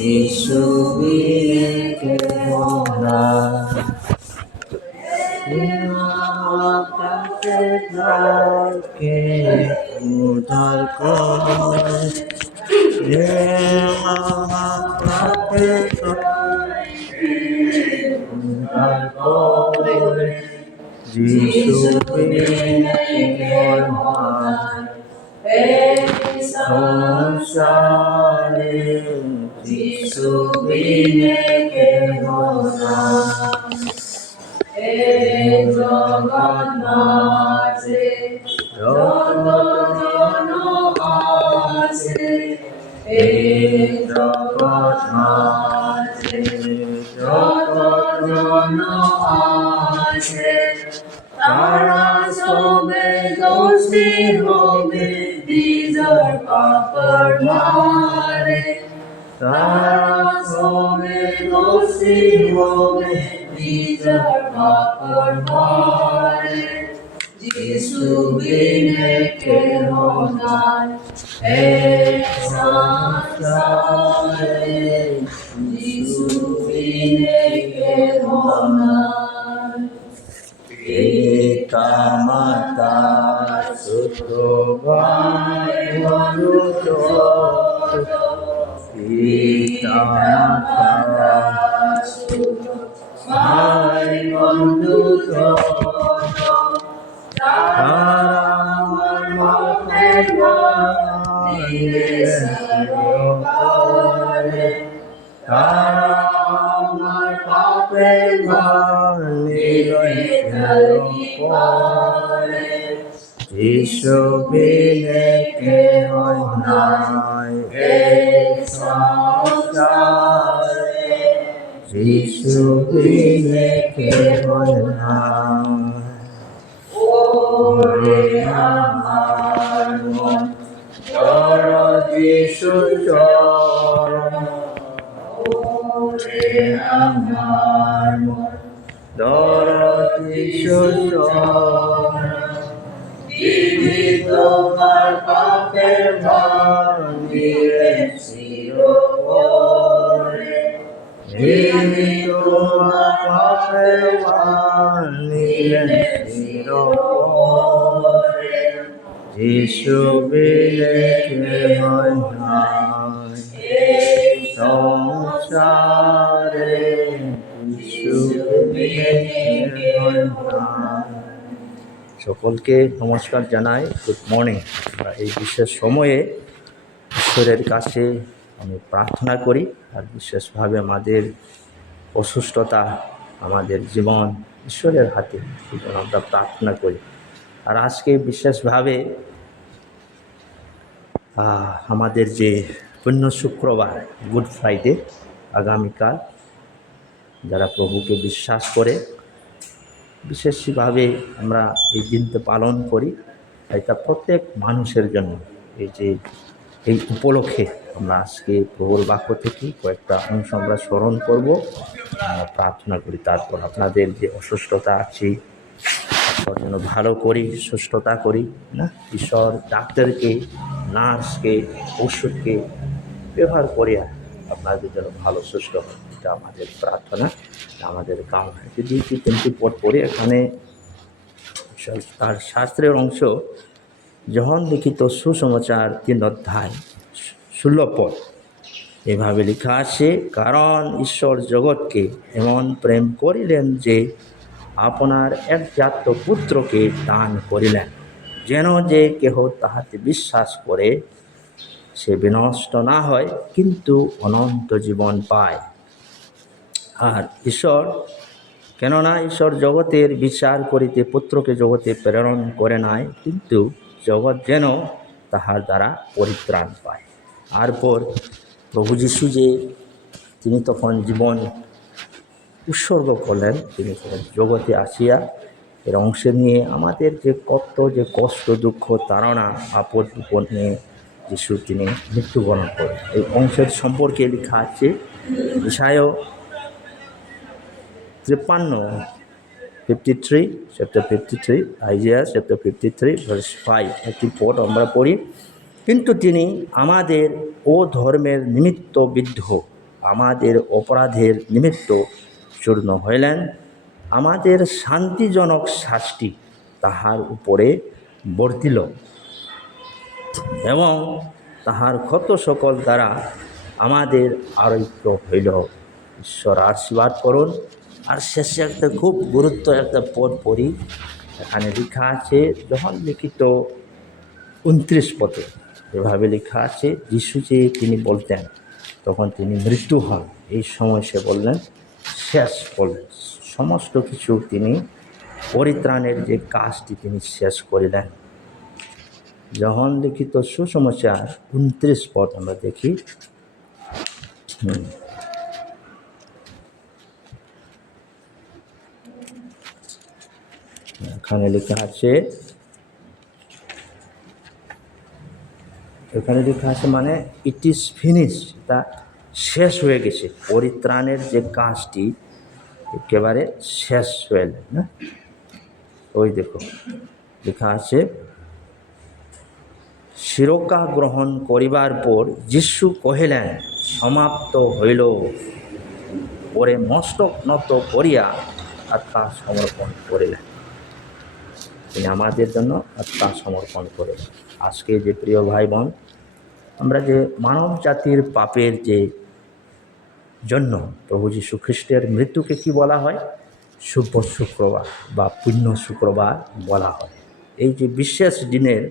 যিশু বিনে কেহ নাই। আকাশে থাকে উদ্ধার করে, আকাশে উদ্ধার করে, যিশু বিনে কেহ নাই সংসারে, যিশু বিনে কেহ নাই। এই জগৎ মাঝে যত জন আছে, এই জগৎ মাঝে যত জন আছে, তারা সবে দোষী হবে নিজের পাপের ভারে। তারা সবে দোষী হবে নিজের পাপের ভারে। যিশু বিনে কেহ নাই এই সংসারে, যিশু বিনে কেহ নাই। পিতা মাতা সুত ভাই বন্ধু যত, পিতা মাতা সুত ভাই বন্ধু যত, তারা আমার পাপের ভার নিয়ে, তারা আমার পাপের ভার নিয়ে। যিশু বিনে কেহ নাই এই সংসারে, যিশু বিনে কেহ নাই। ওরে আমার মন ধর যিশু চরণ, ওরে আমার মন ধর যিশু চরণ, তিনি তোমার পাপের ভার নিলেন চিরতরে, তিনি তোমার পাপের ভার নিলেন চিরতরে। যিশু বিনে কেহ নাই এই সংসারে, যিশু বিনে কেহ নাই। সকলকে নমস্কার জানাই, গুড মর্নিং। আমরা এই বিশেষ সময়ে ঈশ্বরের কাছে আমি প্রার্থনা করি, আর বিশেষভাবে আমাদের অসুস্থতা, আমাদের জীবন ঈশ্বরের হাতে, সেজন্য আমরা প্রার্থনা করি। আর আজকে বিশেষভাবে আমাদের যে পুণ্য শুক্রবার, গুড ফ্রাইডে, আগামীকাল যারা প্রভুকে বিশ্বাস করে বিশেষভাবে আমরা এই দিনটা পালন করি। এটা প্রত্যেক মানুষের জন্য এই উপলক্ষে আমরা আজকে প্রভুর বাক্য থেকে কয়েকটা অংশ আমরা স্মরণ করব, আমরা প্রার্থনা করি। তারপর আপনাদের যে অসুস্থতা আছে তার জন্য ভালো করি, সুস্থতা করি না, ঈশ্বর ডাক্তারকে, নার্সকে, ওষুধকে ব্যবহার করিয়া আপনাদের জন্য ভালো সুস্থ হয়, এটা আমাদের প্রার্থনা, আমাদের কামনা। যদি 3টি পদ পড়ে, এখানে তার শাস্ত্রের অংশ যোহন লিখিত সুসমাচার 3 অধ্যায় 16 পদ এভাবে লেখা আছে, কারণ ঈশ্বর জগৎকে এমন প্রেম করিলেন যে আপনার একজাত পুত্রকে দান করিলেন, যেন যে কেহ তাহাতে বিশ্বাস করে সে বিনষ্ট না হয়, কিন্তু অনন্ত জীবন পায়। আর ঈশ্বর, কেননা ঈশ্বর জগতের বিচার করিতে পুত্রকে জগতে প্রেরণ করে নাই, কিন্তু জগৎ যেন তাহার দ্বারা পরিত্রাণ পায়। তারপর প্রভু যিশু যে তিনি তখন জীবন উৎসর্গ করলেন, তিনি জগতে আসিয়া এর অংশ নিয়ে আমাদের যে কষ্ট, দুঃখ, তাড়না, আপদ বিপদ নিয়ে যিশু তিনি মৃত্যুবরণ করেন। এই অংশের সম্পর্কে লেখা আছে ঈশায়া 53, chapter 53, Isaiah chapter 53 verse 5 একটি পদ আমরা পড়ি। কিন্তু তিনি আমাদের ও ধর্মের নিমিত্ত বিদ্ধ, আমাদের অপরাধের নিমিত্ত চূর্ণ হইলেন, আমাদের শান্তিজনক শাস্তি তাহার উপরে বর্তিল, এবং তাহার ক্ষত সকল দ্বারা আমাদের আরোগ্য হইল। ঈশ্বর আশীর্বাদ করুন। আর শেষে একটা খুব গুরুত্ব একটা পদ পড়ি। এখানে লেখা আছে, যখন লিখিত 29 পদে এভাবে লেখা আছে, যিশু যে তিনি বলতেন তখন তিনি মৃত্যু হন, এই সময় সে বললেন শেষ, বললেন সমস্ত কিছু তিনি পরিত্রাণের যে কাজটি তিনি শেষ করিলেন। যখন লিখিত সুসমাচার 29 পদ আমরা দেখি, এখানে লেখা আছে, মানে ইট ইজ ফিনিশ, তা শেষ হয়ে গেছে। পরিত্রাণের যে কাজটি একেবারে শেষ হয়ে গেল না। ওই দেখো লেখা আছে, শিরোকা গ্রহণ করিবার পর যিশু কহিলেন সমাপ্ত হইল, পরে মস্তক নত করিয়া আত্মা সমর্পণ করিলেন। তিনি আমাদের জন্য আত্মা সমর্পণ করিলেন। আজকে যে প্রিয় ভাই বোন, আমরা যে মানব জাতির পাপের যে জন্য প্রভু যীশু খ্রিস্টের মৃত্যুকে কি বলা হয়? শুভ শুক্রবার বা পুণ্য শুক্রবার বলা হয়। এই যে বিশেষ দিনের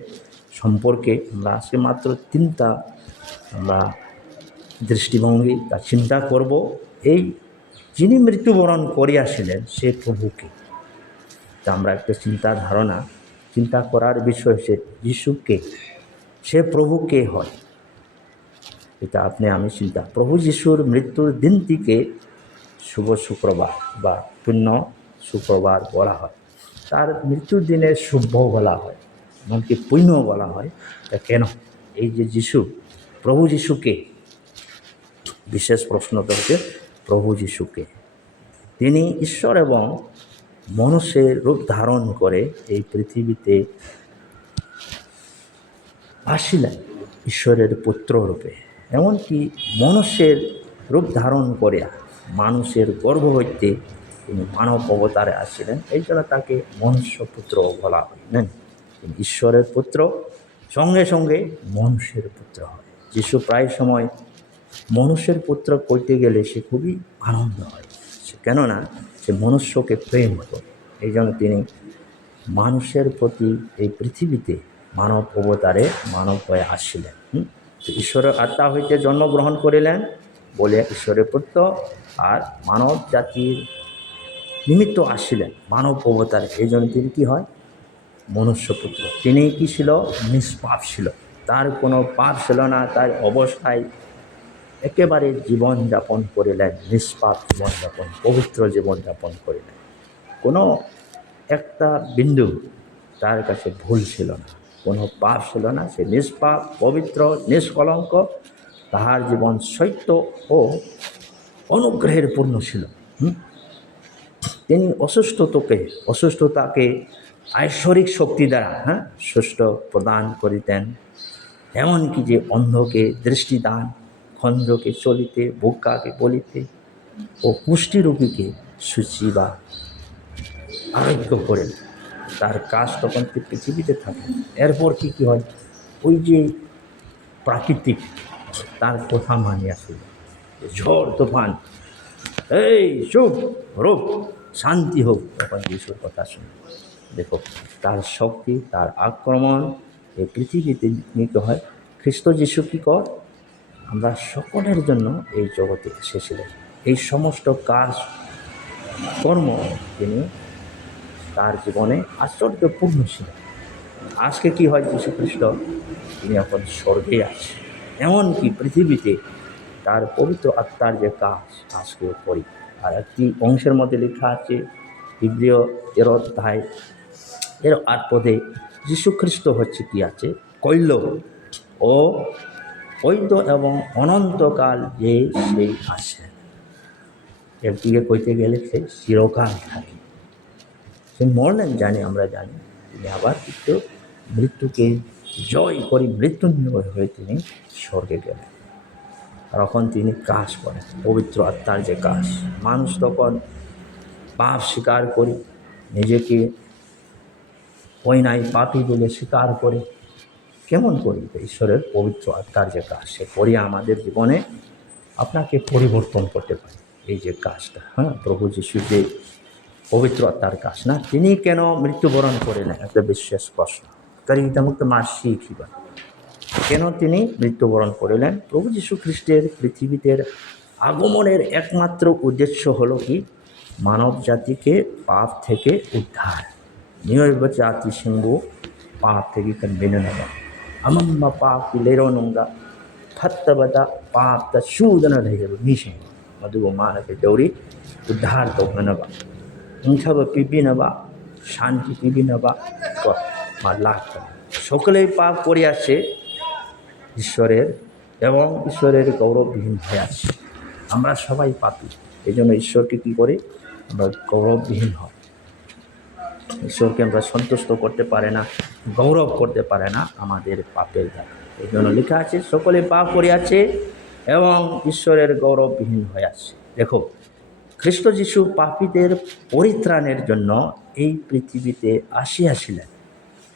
সম্পর্কে আমরা আজকে মাত্র 3টা আমরা দৃষ্টিভঙ্গি তা চিন্তা করব। এই যিনি মৃত্যুবরণ করিয়াছিলেন সে প্রভুকে, তা আমরা একটা চিন্তা করার বিষয় হচ্ছে যিশুকে, সে প্রভু কে হয়, এটা আপনি আমি চিন্তা। প্রভু যিশুর মৃত্যুর দিনটিকে শুভ শুক্রবার বা পুণ্য শুক্রবার বলা হয়। তার মৃত্যুর দিনে শুভ বলা হয়, এমনকি পুণ্য বলা হয়। তা কেন? এই যে যিশু, প্রভু যিশুকে, বিশেষ প্রশ্ন তো হচ্ছে প্রভু যিশুকে। তিনি ঈশ্বর এবং মনুষ্যের রূপ ধারণ করে এই পৃথিবীতে আসিলেন ঈশ্বরের পুত্র রূপে, এমনকি মনুষ্যের রূপ ধারণ করিয়া মানুষের গর্ভ হইতে তিনি মানব অবতারে আসছিলেন। এই জন্য তাকে মনুষ্য পুত্র বলা হয়। না, তিনি ঈশ্বরের পুত্র, সঙ্গে সঙ্গে মানুষের পুত্র হয়। যিশু প্রায় সময় মনুষ্যের পুত্র কইতে গেলে সে খুবই আনন্দ হয়, কেননা সে মনুষ্যকে প্রেম করে। এই জন্য তিনি মানুষের প্রতি এই পৃথিবীতে মানব অবতারে মানব হয়ে আসছিলেন। ঈশ্বরের আত্মা হইতে জন্মগ্রহণ করিলেন বলে ঈশ্বরের পুত্র, আর মানব জাতির নিমিত্ত আসছিলেন মানব অবতারে। এই জন্য তিনি কী হয়? মনুষ্যপুত্র। তিনি কি ছিল? নিষ্পাপ ছিল, তার কোনো পাপ ছিল না। তার অবস্থায় একেবারে জীবনযাপন করিলেন, নিষ্পাপ জীবনযাপন, পবিত্র জীবনযাপন করিলেন। কোনো একটা বিন্দু তার কাছে ভুল ছিল না, কোনো পাপ ছিল না। সে নিষ্পাপ, পবিত্র, নিষ্কলঙ্ক। তাহার জীবন সত্য ও অনুগ্রহের পূর্ণ ছিল। তিনি অসুস্থতাকে ঐশ্বরিক শক্তি দ্বারা সুস্থ প্রদান করিতেন। এমনকি যে অন্ধকে দৃষ্টিদান, খঞ্জকে চলিতে, বোকাকে বলিতে ও কুষ্ঠিরোগীকে সূচি বা আরোগ্য করেন। তার কাজ তখন পৃথিবীতে থাকে। এরপর কি হয়? ওই যে প্রাকৃতিক তার কথা মানিয়া ছিল, ঝড় তুফান, এই চুপ, রূপ, শান্তি হোক, তখন যিশুর কথা শুনে। দেখো তার শক্তি, তার আক্রমণ এই পৃথিবীতে নিতে হয়। খ্রিস্ট যিশু কী কর? আমরা সকলের জন্য এই জগতে এসেছিলেন। এই সমস্ত কাজ কর্ম তিনি তার জীবনে আশ্চর্যপূর্ণ ছিলেন। আজকে কি হয়? যীশু খ্রিস্ট তিনি এখন স্বর্গে আছে, এমনকি পৃথিবীতে তার পবিত্র আত্মার যে কাজ আজকে করি। আর একটি অংশের মধ্যে লেখা আছে, ইব্রিয় 13 অধ্যায় 8 পদে, যীশু খ্রিস্ট হচ্ছে কি আছে? কৈল ও ঐক্য এবং অনন্তকাল যে সেই আছে। একদিকে কইতে গেলে সে চিরকাল থাকে। সে মরলেন জানি, আমরা জানি। তিনি আবার কিন্তু মৃত্যুকে জয় করে মৃত্যুঞ্জয় হয়ে তিনি স্বর্গে গেলেন। তখন তিনি কাজ করেন, পবিত্র আত্মার যে কাজ। মানুষ তখন পাপ স্বীকার করে নিজেকে অন্যায় পাপী বলে স্বীকার করে কেমন করি ঈশ্বরের পবিত্র আত্মার যে কাজ সে করিয়া আমাদের জীবনে আপনাকে পরিবর্তন করতে পারে। এই যে কাজটা, প্রভু যিশু যে পবিত্র আত্মার কাজ না, তিনি কেন মৃত্যুবরণ করিলেন একটা বিশেষ প্রশ্ন। কারিতামুক্ত মা শিখিবা কেন তিনি মৃত্যুবরণ করিলেন? প্রভু যীশু খ্রিস্টের পৃথিবীতে আগমনের একমাত্র উদ্দেশ্য হলো কি? মানব জাতিকে পাপ থেকে উদ্ধার। নিয়ব জাতি সিংহ পাপ থেকে বেরোনো। আমম্মা পাপ লেরোনুঙ্গা ফত্তবदा पाप दा शूदन रहे निशे मधु मानक दौड़ी उद्धार तो बनबा इंथब पिबिनबा शांति पिबिनबा तो लाख সকলেই পাপ করিয়াছে ঈশ্বরের এবং ঈশ্বরের গৌরববিহীন হয়ে আছে। আমরা সবাই পাপী, এই জন্য ঈশ্বরকে কী করি? আমরা গৌরববিহীন হয়। ঈশ্বরকে আমরা সন্তুষ্ট করতে পারে না, গৌরব করতে পারে না আমাদের পাপের দ্বারা। এই জন্য লেখা আছে সকলে পাপ করিয়াছে এবং ঈশ্বরের গৌরববিহীন হয়ে আছে। দেখো, খ্রিস্ট যিশু পাপীদের পরিত্রাণের জন্য এই পৃথিবীতে আসিয়াছিলেন।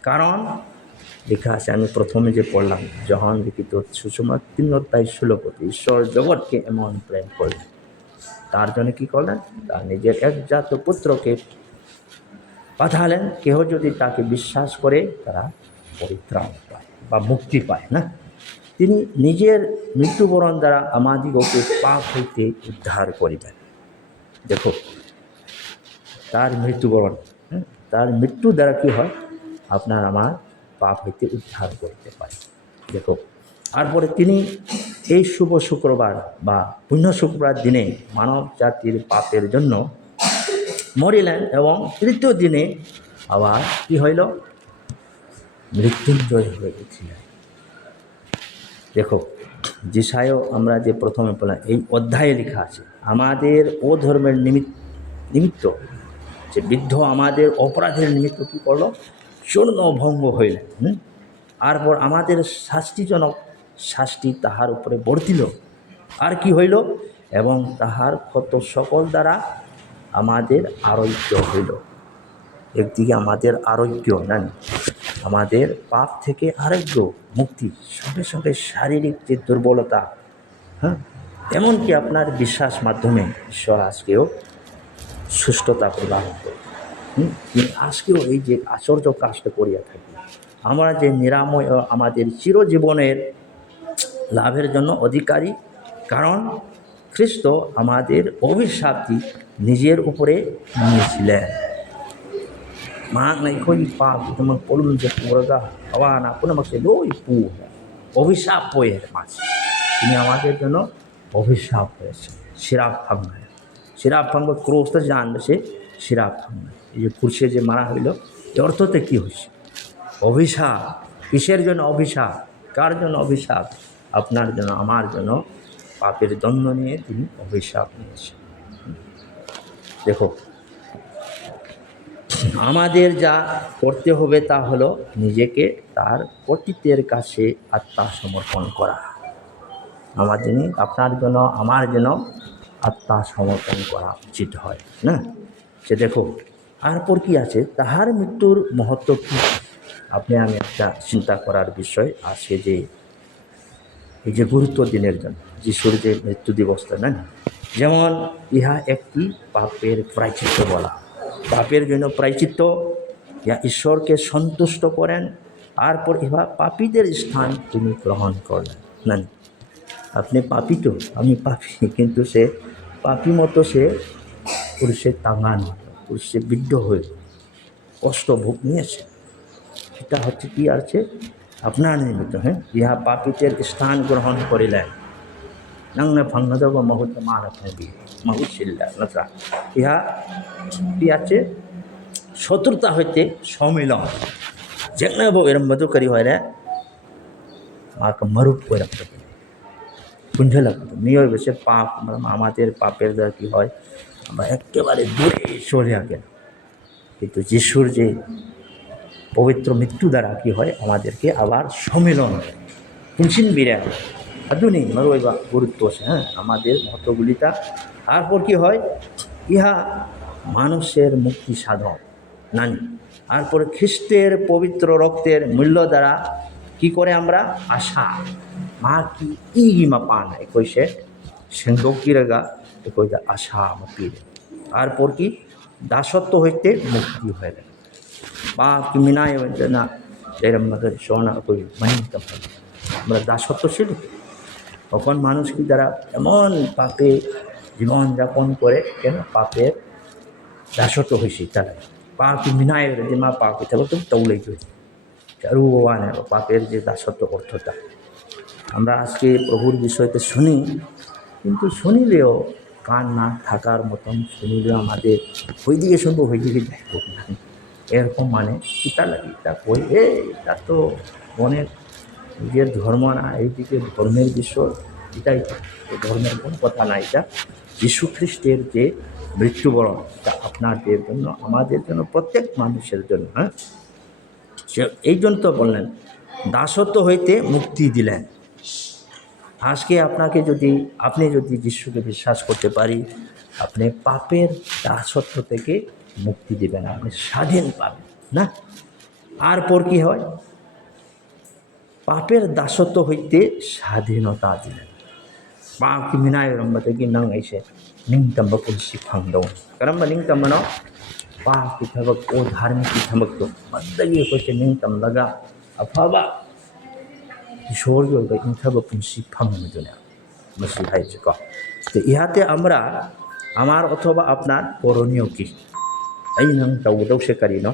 কারণ লেখা আছে, আমি প্রথমে যে পড়লাম যোহান লিখিত সুসমাচার 3:16, ঈশ্বর জগৎকে এমন প্রেম করলেন, তার জন্য কী করলেন? তার নিজের একজাত পুত্রকে পাঠালেন, কেহ যদি তাকে বিশ্বাস করে তারা পরিত্রাণ পায় বা মুক্তি পায় না। তিনি নিজের মৃত্যুবরণ দ্বারা আমাদিগকে পাপ হইতে উদ্ধার করিবেন। দেখো, তার মৃত্যুবরণ, তার মৃত্যু দ্বারা কী হয়? আপনার আমার পাপ হইতে উদ্ধার করতে পারে। দেখো, তারপরে তিনি এই শুভ শুক্রবার বা পুণ্য শুক্রবার দিনে মানব জাতির পাপের জন্য মরিলেন এবং তৃতীয় দিনে আবার কি হইল? মৃত্যুঞ্জয় হয়ে গেছিলেন। দেখো, যিশায়ও আমরা যে প্রথমে বললাম এই অধ্যায়ে লেখা আছে, আমাদের ও ধর্মের নিমিত্ত যে বৃদ্ধ আমাদের অপরাধের নিমিত্ত কী করলো? চূর্ণ ভঙ্গ হইলেন। তারপর আমাদের শাস্তিজনক শাস্তি তাহার উপরে বর্তিল। আর কি হইল? এবং তাহার ক্ষত সকল দ্বারা আমাদের আরোগ্য হইল। একদিকে আমাদের আরোগ্য, জানি আমাদের পাপ থেকে আরোগ্য, মুক্তি, সঙ্গে সঙ্গে শারীরিক যে দুর্বলতা, এমনকি আপনার বিশ্বাস মাধ্যমে ঈশ্বর আজকেও সুস্থতা প্রদান করে। আজকেও এই যে আশ্চর্য কাজটা করিয়া থাকি, আমরা যে নিরাময় আমাদের চিরজীবনের লাভের জন্য অধিকারী। কারণ খ্রিস্ট আমাদের অভিশাপটি নিজের উপরে নিয়েছিলেন। mak na ikoi pa teman polun je keluarga awan apa nama se loi pu অভিশাপ হয়ে মাছ তিনি আমাদের জন্য অভিশাপ হয়েছে। শিরাপ ভাঙা, শিরাপ ভাঙা ক্রোশটা জানবে সে শিরাপ ভাঙা। এই যে কুরসে যে মারা হইল, এর অর্থতে কী হয়েছে? অভিশাপ। কিসের জন্য অভিশাপ? কার জন্য অভিশাপ? আপনার জন্য, আমার জন্য পাপের দণ্ড নিয়ে তিনি অভিশাপ নিয়েছেন। দেখো, আমাদের যা করতে হবে তা হলো নিজেকে তার কর্তৃত্বের কাছে আত্মা সমর্পণ করা। আমাদের, আপনার জন্য, আমার জন্য আত্মা সমর্পণ করা উচিত হয় না। সে দেখো, তারপর কি আছে? তাহার মৃত্যুর মহত্ব কী? আপনি আমি একটা চিন্তা করার বিষয় আছে যে এই যে গুরুত্ব দিনের জন্য যিশুর যে মৃত্যু দিবসটা, না, যেমন ইহা একটি পাপের প্রায়শ্চিত্ত বলা। পাপের জন্য প্রায়শ্চিত্ত, ইহা ঈশ্বরকে সন্তুষ্ট করেন। তারপর ইহা পাপীদের স্থান তিনি গ্রহণ করলেন। না, আপনি পাপী তো, আমি পাপী, কিন্তু সে পাপী মতো সে পুরুষে টাঙান, পুরুষে বিদ্ধ হয়ে কষ্ট ভোগ নিয়েছে। এটা হচ্ছে কি আছে? আপনার নিমিত্ত, ইহা পাপীদের স্থান গ্রহণ করিলেন। নাংনা ফাংনাদব মহুত মানবী মহুশিল্লা নত্রা, ইহা কি আছে? শত্রুতা হইতে সম্মিলন। যেখানে এরম মধু করি হয় রে মাকে মরুপ করে রাখতে পারে, বুঝে লাগতো নিয়ে বেশি পাপ, আমাদের পাপের দ্বারা কী হয়? আমরা একেবারে দূরে সরে গেল। কিন্তু যিশুর যে পবিত্র মৃত্যু দ্বারা কী হয়? আমাদেরকে আবার সম্মিলন পুনচিন বিরে আধুনিক মরুইবা গুরুত্ব আছে, হ্যাঁ আমাদের মতগুলিটা। তারপর কি হয়, ইহা মানুষের মুক্তি সাধন নানি। তারপরে খ্রিস্টের পবিত্র রক্তের মূল্য দ্বারা কি করে আমরা আশা মা কি ইগিমা পান কইছে সেন্দকিরেগা কইতে আশা মাপিরে। তারপর কি দাসত্ব হইতে মুক্তি হয়ে গেল বা কি মিনায় না যেরম মতো সোনা কই মানিতে পারে। আমরা দাসত্ব ছিল তখন মানুষ কি দ্বারা এমন পাপে জীবনযাপন করে, কেন পাপের দাসত্ব হয়েছে তারা পা কি মিনায় যে মা পাপে থাকো তুমি তৌলেই চলছে চারু বাবানে পাপের যে দাসত্ব অর্থটা আমরা আজকে প্রভুর বিষয়তে শুনি, কিন্তু শুনিলেও কান না থাকার মতন, শুনিলেও আমাদের ওইদিকে শুনবো ওইদিকে দেখবো না, এরকম মানে কিতা লাগে তা কই এটা তো মনের নিজের ধর্ম না, এইদিকে ধর্মের বিষয় এটাই ধর্মের কোনো কথা না। এটা যীশু খ্রিস্টের যে মৃত্যুবরণ তা আপনাদের জন্য আমাদের জন্য প্রত্যেক মানুষের জন্য, হ্যাঁ এই জন্য তো বললেন দাসত্ব হইতে মুক্তি দিলেন। আজকে আপনাকে যদি আপনি যদি যিশুকে বিশ্বাস করতে পারি, আপনি পাপের দাসত্ব থেকে মুক্তি দিবেন, আপনি স্বাধীন পাবেন না। আর পর কি হয়, পাপের দাসত্ব হইতে স্বাধীনতা দিলেন। পাপ মিনায় রম্বতে নং ऐसे निंगतंब पुलसी फंगदों करम निंगतंबनो पाप की थबक ओ धार्मिक की थबक तो बदगी कोई निंगतम लगा अफावा ईश्वर जो इंथब पुलसी फंग मजुना मसी है जको। तो इहाते আমরা আমার অথবা আপনার করণীয় কি এই নং দাউদৌসে কারিনো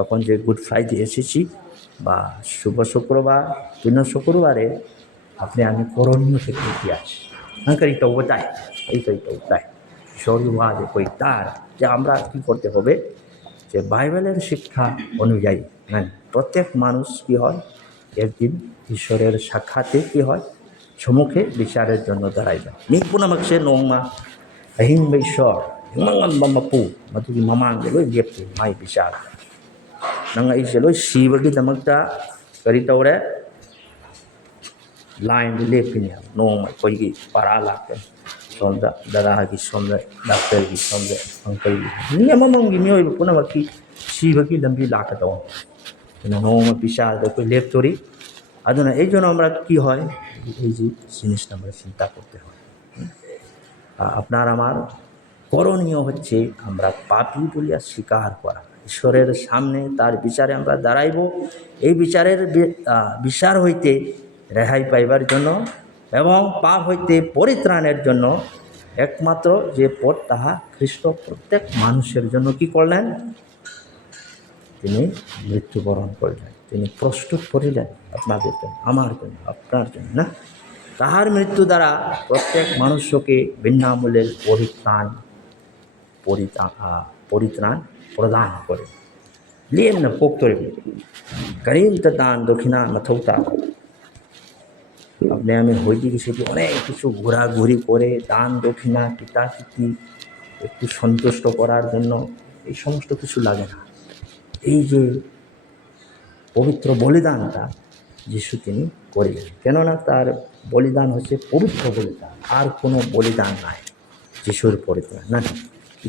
এখন যে গুড ফ্রাইডে এসেছি বা শুভ শুক্রবার পূর্ণ শুক্রবারে আপনি আমি করণীয় থেকে কি আছে করি তৌব চাই এই করি তৌব চাই ঈশ্বরীয় যে কই তার যে আমরা কী করতে হবে, যে বাইবেলের শিক্ষা অনুযায়ী হ্যাঁ প্রত্যেক মানুষ কি হয় একদিন ঈশ্বরের সাক্ষাতে কি হয় সম্মুখে বিচারের জন্য দাঁড়াইবে। নিপুণামাকসে নংমা আহিংবা ঈশ্বর হিমাঙ্গম্বাম্মাপু মধুকি মামাঙ্গে লই লেপতে মাই বিচার নং আইসে লই সিবগিদমকta করি তৌরে लाइन लेपिनी नोंग कोई पारा लाके सोमदा दादा की सोमदा डॉक्टर की सोमदा अंकल की नियममंगी मियोय पुनमकी सिबगी लंबी लाकदो नोंग पिसार कोई लेपतोरी আদনা এই জন্য আমরা কি হয় এই যে জিনিসটা আমরা চিন্তা করতে হয়। আপনার আমার করণীয় হচ্ছে আমরা পাপী বলিয়া স্বীকার করা, ঈশ্বরের সামনে তার বিচারে আমরা দাঁড়াইব, এই বিচারের বিচার হইতে রেহাই পাইবার জন্য এবং পাপ হইতে পরিত্রাণের জন্য একমাত্র যে পথ তাহা খ্রিস্ট প্রত্যেক মানুষের জন্য কি করলেন, তিনি মৃত্যুবরণ করলেন, তিনি প্রস্তুত করিলেন আপনাদের জন্য আমার জন্য আপনার জন্য না। তাহার মৃত্যু দ্বারা প্রত্যেক মানুষকে বিনামূল্যের পরিত্রাণ প্রদান করে লিয়েন না পোক্তরে করিম দান দক্ষিণা মথৌতা। আপনি আমি হইদিকে সেটি অনেক কিছু ঘোরাঘুরি করে দান দক্ষিণা পিতাকিতি একটু সন্তুষ্ট করার জন্য এই সমস্ত কিছু লাগে না। এই যে পবিত্র বলিদানটা যিশু তিনি করিলেন, কেননা তার বলিদান হচ্ছে পবিত্র বলিদান, আর কোনো বলিদান নাই যিশুর পরিত্রাণ না।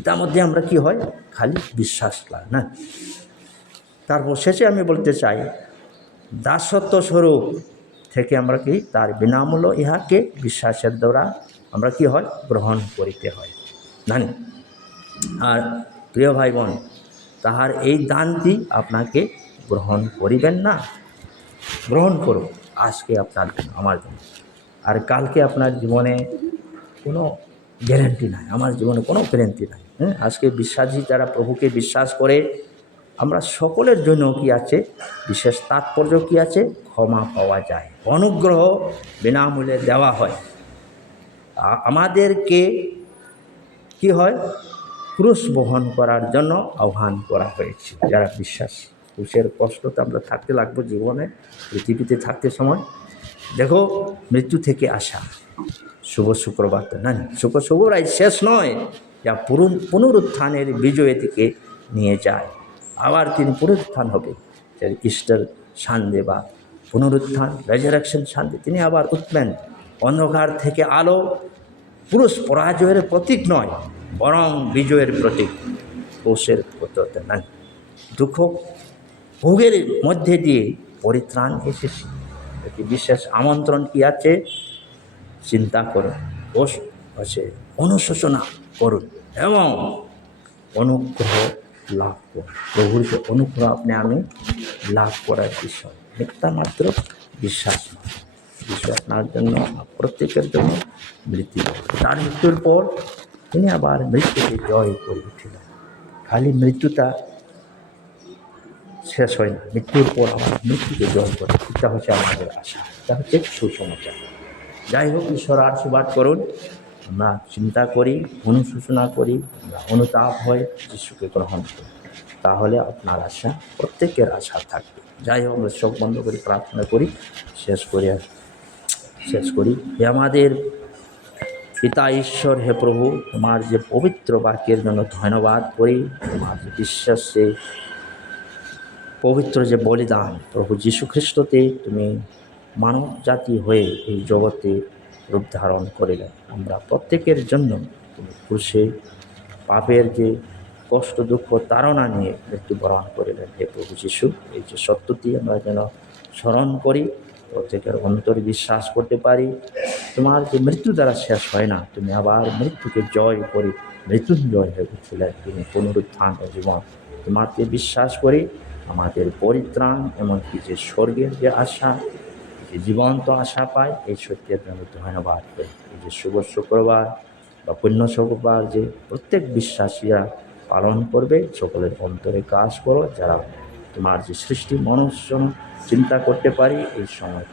তার মধ্যে আমরা কি হয় খালি বিশ্বাস লাগে না। তারপর শেষে আমি বলতে চাই দাসত্ব স্বরূপ থেকে আমরা কি তার বিনামূল্য ইহাকে বিশ্বাসের দ্বারা আমরা কি হয় গ্রহণ করিতে হয় জানি। আর প্রিয় ভাই বোন, তাহার এই দানটি আপনাকে গ্রহণ করিবেন না, গ্রহণ করুন আজকে আপনার জন্য আমার জন্য। আর কালকে আপনার জীবনে কোনো গ্যারেন্টি নাই, আমার জীবনে কোনো গ্যারেন্টি নাই। আজকে বিশ্বাসী যারা প্রভুকে বিশ্বাস করে আমরা সকলের জন্য কি আছে বিশেষ তাৎপর্য কি আছে, ক্ষমা পাওয়া যায়, অনুগ্রহ বিনামূল্যে দেওয়া হয়। আমাদেরকে কি হয় ক্রুশ বহন করার জন্য আহ্বান করা হয়েছে যারা বিশ্বাস। ক্রুশের কষ্ট তো আমরা থাকতে লাগবো জীবনে, পৃথিবীতে থাকতে সময়। দেখো মৃত্যু থেকে আসা শুভ শুক্রবার তো না, শুভ শুক্রবার শেষ নয়, যা পুনরুত্থানের বিজয়ের দিকে নিয়ে যায়। আবার তিনি পুনরুত্থান হবে, ইস্টার সানডে বা পুনরুত্থান রেজারেকশন সানডে তিনি আবার উঠবেন, অন্ধকার থেকে আলো পুরুষ পরাজয়ের প্রতীক নয়, বরং বিজয়ের প্রতীক। দোষের পদ্ধতি নাই, দুঃখ ভোগের মধ্যে দিয়ে পরিত্রাণ এসেছে। একটি বিশেষ আমন্ত্রণ কি আছে? চিন্তা করুন, দোষ আছে, অনুশোচনা করুন এবং অনুগ্রহ লাভ করুন। প্রভুর যে অনুগ্রহ আপনি আমি লাভ করার বিষয়, মিথ্যা মাত্র বিশ্বাস নয়। বিষয় আপনার জন্য, প্রত্যেকের জন্য মৃত্যু। তার মৃত্যুর পর তিনি আবার মৃত্যুকে জয় করে উঠিলেন। খালি মৃত্যুটা শেষ হয় না, মৃত্যুর পর আমার মৃত্যুকে জয় করে, এটা হচ্ছে আমাদের আশা, এটা হচ্ছে সুসমাচার। যাই হোক, ঈশ্বর আশীর্বাদ করুন। আমরা চিন্তা করি, অনুশোচনা করি, আমরা অনুতাপ হয়, যিশুকে গ্রহণ করি, তাহলে আপনার আশা, প্রত্যেকের আশা থাকবে। যাই হোক, আমরা চোখ বন্ধ করে প্রার্থনা করি, শেষ করি। হে আমাদের পিতা ঈশ্বর, হে প্রভু, তোমার যে পবিত্র বাক্যের জন্য ধন্যবাদ করি। তোমার যে বিশ্বাসে পবিত্র যে বলিদান প্রভু যীশু খ্রিস্টতে তুমি মানব জাতি হয়ে এই জগতে রূপ ধারণ করিলেন। আমরা প্রত্যেকের জন্য তুমি ক্রুশে পাপের যে কষ্ট দুঃখ তাড়না নিয়ে মৃত্যুবরণ করিলেন। হে প্রভু যীশু, এই যে সত্যটি আমরা যেন স্মরণ করি, প্রত্যেকের অন্তরে বিশ্বাস করতে পারি তোমার যে মৃত্যু দ্বারা শেষ হয় না, তুমি আবার মৃত্যুকে জয় করে মৃত্যুঞ্জয় হয়ে উঠছিলেন। তুমি পুনরুত্থান ও জীবন, তোমাকে বিশ্বাস করি আমাদের পরিত্রাণ, এমনকি যে স্বর্গের যে আশা, যে জীবন্ত আশা পায়, এই সত্যের জন্য ধন্যবাদ করি। এই যে শুভ শুক্রবার বা পুণ্য শুক্রবার যে প্রত্যেক বিশ্বাসীরা পালন করবে, সকলের অন্তরে কাজ করো। যারা তোমার যে সৃষ্টি মনুষ্য চিন্তা করতে পারি, এই সময়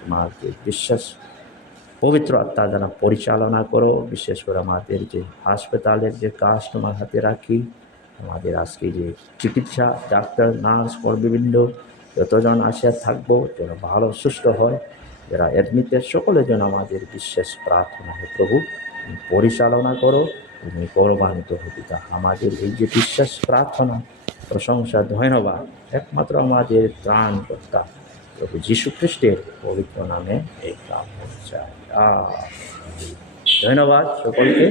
তোমার যে বিশ্বাস পবিত্র আত্মা দ্বারা পরিচালনা করো। বিশেষ করে আমাদের যে হাসপাতালের যে কাজ তোমার হাতে রাখি, আমাদের আজকে যে চিকিৎসা ডাক্তার নার্স কর্মীবৃন্দ যতজন আসিয়া থাকবো, যেন ভালো সুস্থ হয়। যারা অ্যাডমিটের সকলের জন্য আমাদের বিশেষ প্রার্থনা। হে প্রভু, তুমি পরিচালনা করো, তুমি গৌরবান্বিত হবিতা। আমাদের এই যে বিশ্বাস প্রার্থনা, প্রশংসা, ধন্যবাদ একমাত্র আমাদের ত্রাণকর্তা প্রভু যীশু খ্রিস্টের পবিত্র নামে এই প্রার্থনা চাই। ধন্যবাদ সকলকে।